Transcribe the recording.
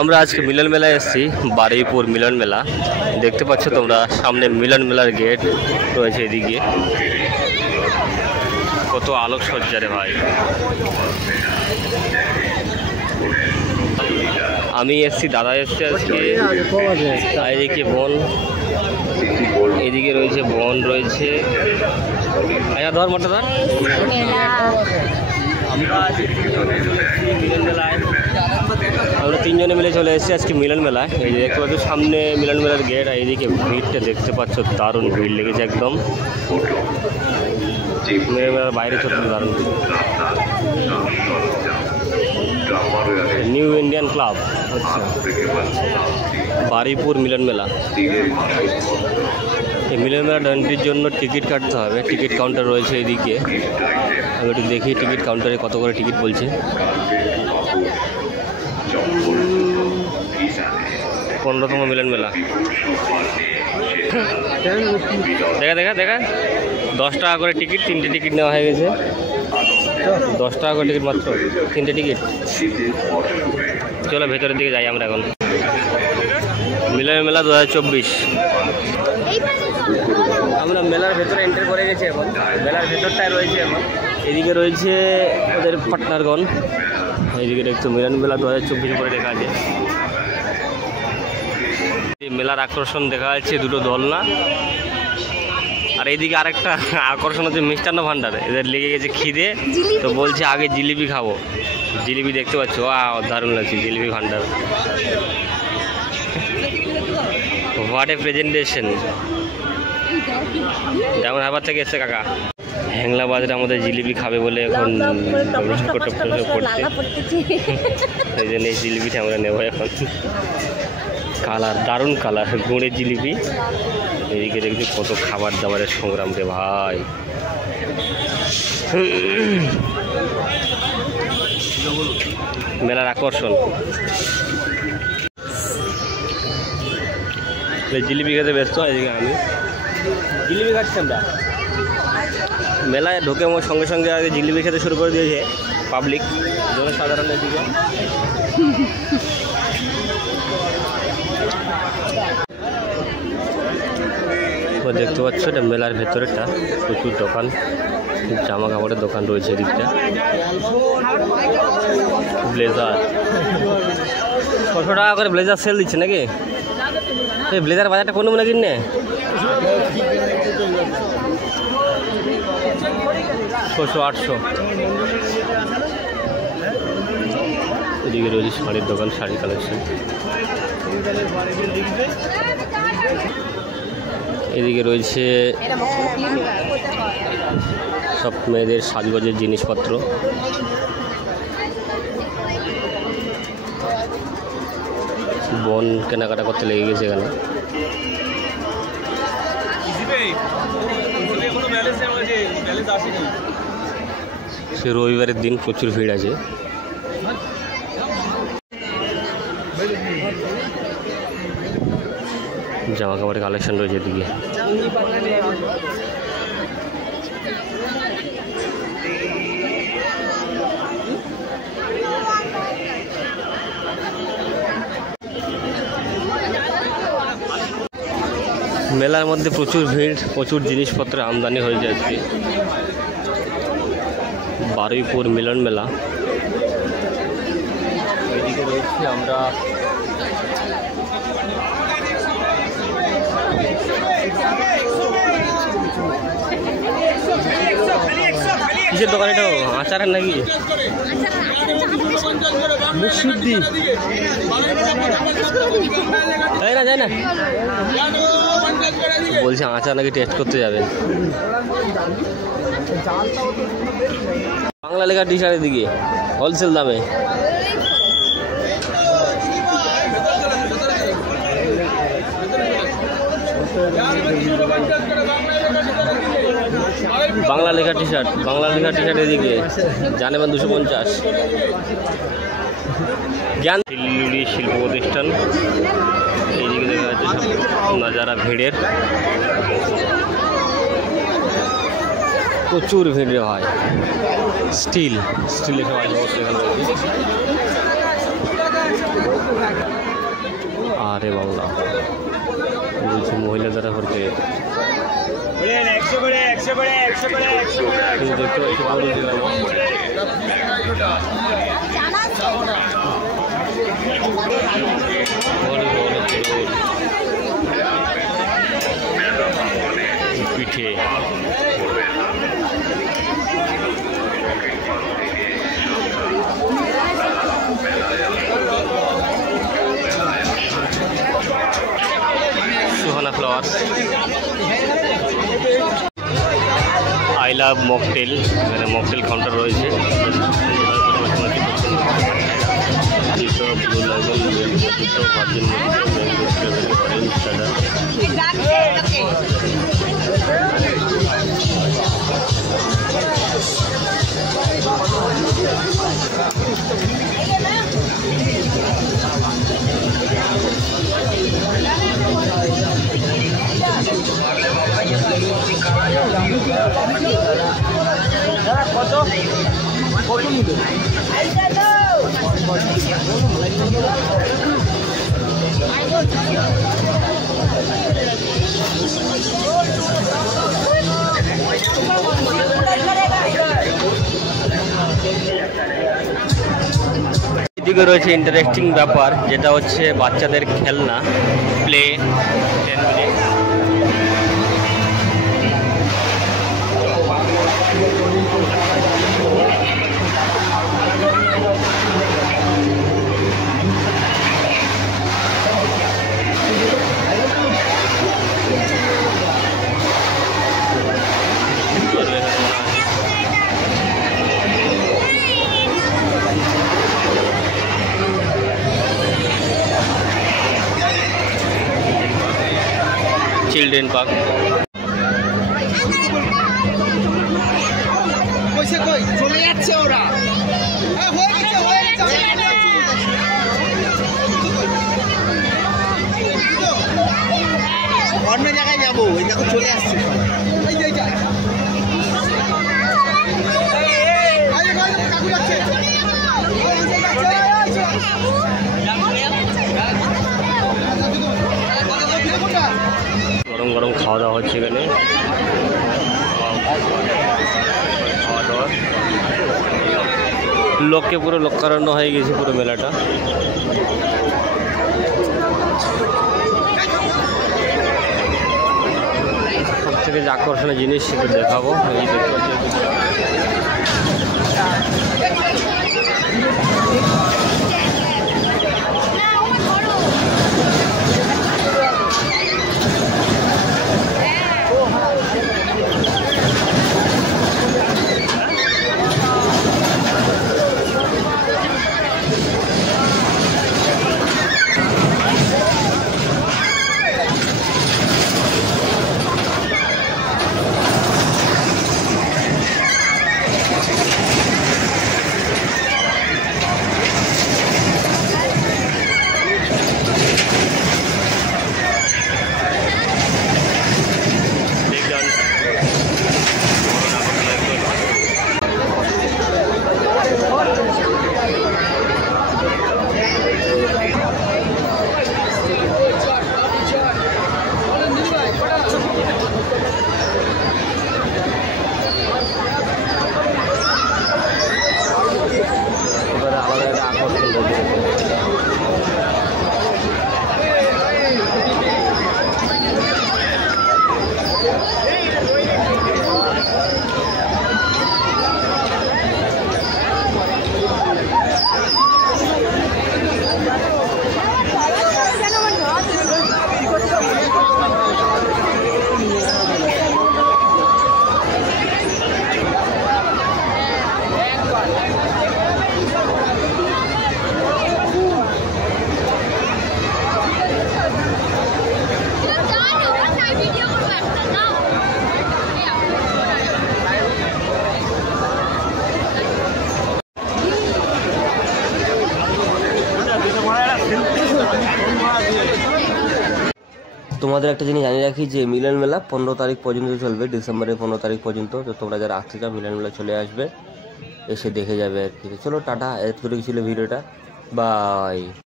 আমরা আজকে মিলন মেলায় এসেছি, বারুইপুর মিলন মেলা। দেখতে পাচ্ছ তোমরা সামনে মিলন মেলার গেট রয়েছে। এদিকে কত আলোকসজ্জা রে ভাই। আমি এসছি, দাদা এসছে আজকে। এদিকে বোন, এদিকে রয়েছে বোন রয়েছে। ধর মোটা ধর। মিলন মেলায় আমরা তিনজনে মিলে চলে এসেছি আজকে মিলন মেলায়। এই যে দেখতে পাচ্ছ সামনে মিলন মেলার গেট, আর এইদিকে ভিড়টা দেখতে পাচ্ছ, দারুণ ভিড় লেগেছে একদম। মিলন মেলার বাইরে ছোট দারুণ নিউ ইন্ডিয়ান ক্লাব হচ্ছে বারুইপুর মিলন মেলা। এই মিলন মেলা এন্ট্রির জন্য টিকিট কাটতে হবে। টিকিট কাউন্টার রয়েছে এইদিকে। আমি একটু দেখি টিকিট কাউন্টারে কত করে টিকিট বলছে। 15তম মিলন মেলা। দেখা দেখা দেখা 10 টাকা করে টিকিট, 3টে টিকিট নেওয়া হয়ে গেছে। 10 টাকা করে টিকিট মাত্র, 3টে টিকিট। চলো ভেতরের দিকে যাই আমরা এখন। মিলন মেলা 2024। আমরা মেলার ভেতরে এন্টার করে গেছি এখন। মেলার ভেতরটায় রয়েছে এখন। এদিকে রয়েছে ওদের পার্টনারগণ। এইদিকে একটু মিলন মেলা 2024 করে লেখা আছে। মেলার আকর্ষণ দেখা যাচ্ছে দুটো দোলনা, আর এইদিকে আরেকটা আকর্ষণ হচ্ছে মিষ্টান্ন ভান্ডার। এদের লেগে গেছে খিদে, তো বলছে আগে জিলিপি খাবো। জিলিপি দেখতে পাচ্ছ, দারুণ লাগছে জিলিপি ভান্ডার। What a presentation. যেমন হাবার থেকে এসছে কাকা। হ্যাংলা বাজারে আমাদের জিলিপি খাবে বলে এখন করছে। এই জন্য এই জিলিপিটা আমরা নেবো এখন। কালার দারুণ কালার, গুড়ের জিলিপি। এদিকে দেখছি কত খাবার দাবারের সংগ্রাম রে ভাই। মেলার আকর্ষণ জিলিপি খেতে ব্যস্ত। এদিকে আমি জিলিপি খাচ্ছি। আমরা মেলায় ঢোকে আমার সঙ্গে সঙ্গে আগে জিলিপি খেতে শুরু করে দিয়েছে পাবলিক, জনসাধারণ। এদিকে দেখতে পাচ্ছ এটা মেলার ভেতরেটা, প্রচুর দোকান, জামা কাপড়ের দোকান রয়েছে এদিকটা। ব্লেজার 600 টাকা করে ব্লেজার সেল দিচ্ছে নাকি? এই ব্লেজার বাজারটা কোনো মনে কিনে 600-800। এদিকে রয়েছে শাড়ির দোকান, শাড়ি কালেকশন। এদিকে রয়েছে সব মেয়েদের সাজগোজের জিনিসপত্র। বোন কেনাকাটা করতে লেগে গেছে এখানে। সে রবিবারের দিন প্রচুর ভিড় আছে। জামা কাপড়ের কালেকশন রয়েছে এদিকে। মেলার মধ্যে প্রচুর ভিড়, প্রচুর জিনিসপত্রের আমদানি হয়ে যাচ্ছে। বারুইপুর মিলন মেলা। এইদিকে রয়েছি আমরা। কিসের দোকান এটা? আচারের নাকি? তাই না, যাই না বলছি আচার নাকি টেস্ট করতে যাবে। বাংলা লেখা টি শার্টের দিকে হোলসেল দামে। বাংলা লেখা টি শার্ট, বাংলা লেখা টি শার্ট এদিকে জানেমান 250। জ্ঞান শিল্প প্রতিষ্ঠান। এইদিকে দেখা যাচ্ছে সব নাজারা ভিড়ের। প্রচুর ভিড় হয়। স্টিলের সব আসবাবপত্র এখানে রয়েছে। আরে বাংলা বলছি মহিলা দ্বারা করতে দেখতে পাচ্ছি পিঠে Suhana flowers I love mocktail, এখানে মকটেল কাউন্টার রয়েছে। এদিকে রয়েছে ইন্টারেস্টিং ব্যাপার, যেটা হচ্ছে বাচ্চাদের খেলনা প্লে 10 মিনিট। চিলড্রেন পার্ক চলে যাচ্ছে ওরা, অন্য জায়গায় যাবো, ওই দেখো চলে আসছে গরম গরম খাওয়া দাওয়া হচ্ছে এখানে। খাওয়া দাওয়া লোককে পুরো লোকারণ্য হয়ে গেছে পুরো মেলাটা। সব থেকে যে আকর্ষণীয় জিনিস সেটা দেখাবো। এই দেখতে পাচ্ছি তোমাদের একটা জিনিস জানিয়ে রাখি যে মিলন মেলা 15 তারিখ পর্যন্ত চলবে, ডিসেম্বরের 15 তারিখ পর্যন্ত। তো তোমরা যারা আসতে চাও মিলন মেলা চলে আসবে, এসে দেখে যাবে আর কি। চলো টাটা, এত করে ছিল ভিডিওটা, বাই।